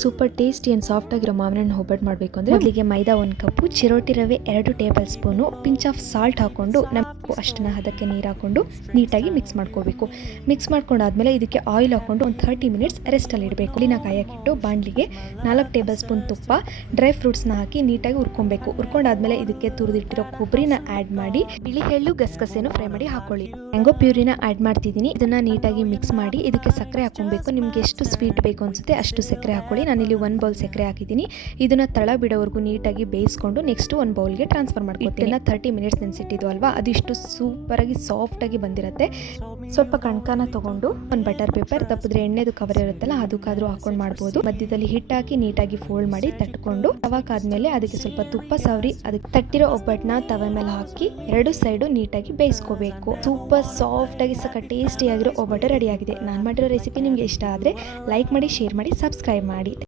Super tasty and soft ಆಗಿರೋ ಮಾವಿನ ಹಣ್ಣು ಒಬ್ಬಟ್ಟು ಮಾಡಬೇಕು ಅಂದರೆ ಮೊದಲಿಗೆ ಮೈದಾ 1 ಕಪ್ಪು, ಚಿರೋಟಿ ರವೆ 2 table spoon, pinch off salt ಹಾಕೊಂಡು ನಮಗೆ ಅಷ್ಟನ್ನ ಹದಕ್ಕೆ ನೀರು ಹಾಕೊಂಡು ನೀಟಾಗಿ ಮಿಕ್ಸ್ ಮಾಡ್ಕೋಬೇಕು. ಮಿಕ್ಸ್ ಮಾಡ್ಕೊಂಡಾದ್ಮೇಲೆ ಇದಕ್ಕೆ ಆಯಿಲ್ ಹಾಕೊಂಡು ಒಂದು 30 ಮಿನಿಟ್ಸ್ ರೆಸ್ಟಲ್ಲಿ ಇಡಬೇಕು. ಇಲ್ಲಿನ ಕಾಯಕ್ಕಿಟ್ಟು ಬಾಣಲಿಗೆ 4 ಟೇಬಲ್ ಸ್ಪೂನ್ ತುಪ್ಪ, ಡ್ರೈ ಫ್ರೂಟ್ಸ್ನ ಹಾಕಿ ನೀಟಾಗಿ ಹುರ್ಕೊಬೇಕು. ಹುರ್ಕೊಂಡಾದ್ಮೇಲೆ ಇದಕ್ಕೆ ತುರಿದಿಟ್ಟಿರೋ ಕೊಬ್ಬರಿನ ಆ್ಯಡ್ ಮಾಡಿ, ಬಿಳಿ ಎಳ್ಳು ಗಸಗಸೆನೂ ಫ್ರೈ ಮಾಡಿ ಹಾಕೊಳ್ಳಿ. ಮ್ಯಾಂಗೋ ಪ್ಯೂರಿನ ಆ್ಯಡ್ ಮಾಡ್ತಿದ್ದೀನಿ. ಇದನ್ನ ನೀಟಾಗಿ ಮಿಕ್ಸ್ ಮಾಡಿ ಇದಕ್ಕೆ ಸಕ್ಕರೆ ಹಾಕೊಬೇಕು. ನಿಮ್ಗೆ ಎಷ್ಟು ಸ್ವೀಟ್ ಬೇಕು ಅನ್ಸುತ್ತೆ ಅಷ್ಟು ಸಕ್ಕರೆ ಹಾಕೊಳ್ಳಿ. ನಾನಿಲ್ಲಿ 1 ಬೌಲ್ ಸಕ್ಕರೆ ಹಾಕಿದ್ದೀನಿ. ಇದನ್ನ ತಳ ಬಿಡೋವರೆಗೂ ನೀಟಾಗಿ ಬೇಯಿಸ್ಕೊಂಡು ನೆಕ್ಸ್ಟ್ 1 ಬೌಲ್ಗೆ ಟ್ರಾನ್ಸ್ಫರ್ ಮಾಡ್ಕೊತೀನಿ. 30 ಮಿನಿಟ್ಸ್ ನೆನೆಸಿಟ್ಟಿದ್ದು ಅಲ್ವಾ, ಅದಿಷ್ಟು ಸೂಪರಾಗಿ ಸಾಫ್ಟಾಗಿ ಬಂದಿರುತ್ತೆ. ಸ್ವಲ್ಪ ಕಣ್ಕಾನ ತಗೊಂಡು ಒಂದು ಬಟರ್ ಪೇಪರ್, ತಪ್ಪಿದ್ರೆ ಎಣ್ಣೆದು ಕವರ್ ಇರುತ್ತಲ್ಲ ಅದಕ್ಕಾದ್ರೂ ಹಾಕೊಂಡು ಮಾಡ್ಬೋದು. ಮಧ್ಯದಲ್ಲಿ ಹಿಟ್ಟು ಹಾಕಿ ನೀಟಾಗಿ ಫೋಲ್ಡ್ ಮಾಡಿ ತಟ್ಕೊಂಡು ತವಾಕಾದ್ಮೇಲೆ ಅದಕ್ಕೆ ಸ್ವಲ್ಪ ತುಪ್ಪ ಸವರಿ ಅದಕ್ಕೆ ತಟ್ಟಿರೋ ಒಬ್ಬಟ್ಟನ್ನ ತವೆ ಮೇಲೆ ಹಾಕಿ 2 ಸೈಡು ನೀಟಾಗಿ ಬೇಯಿಸ್ಕೋಬೇಕು. ಸೂಪರ್ ಸಾಫ್ಟ್ ಆಗಿ ಸಕ್ಕ ಟೇಸ್ಟಿ ಆಗಿರೋ ಒಬ್ಬಟ್ಟು ರೆಡಿ ಆಗಿದೆ. ನಾನು ಮಾಡಿರೋ ರೆಸಿಪಿ ನಿಮಗೆ ಇಷ್ಟ ಆದರೆ ಲೈಕ್ ಮಾಡಿ, ಶೇರ್ ಮಾಡಿ, ಸಬ್ಸ್ಕ್ರೈಬ್ ಮಾಡಿ.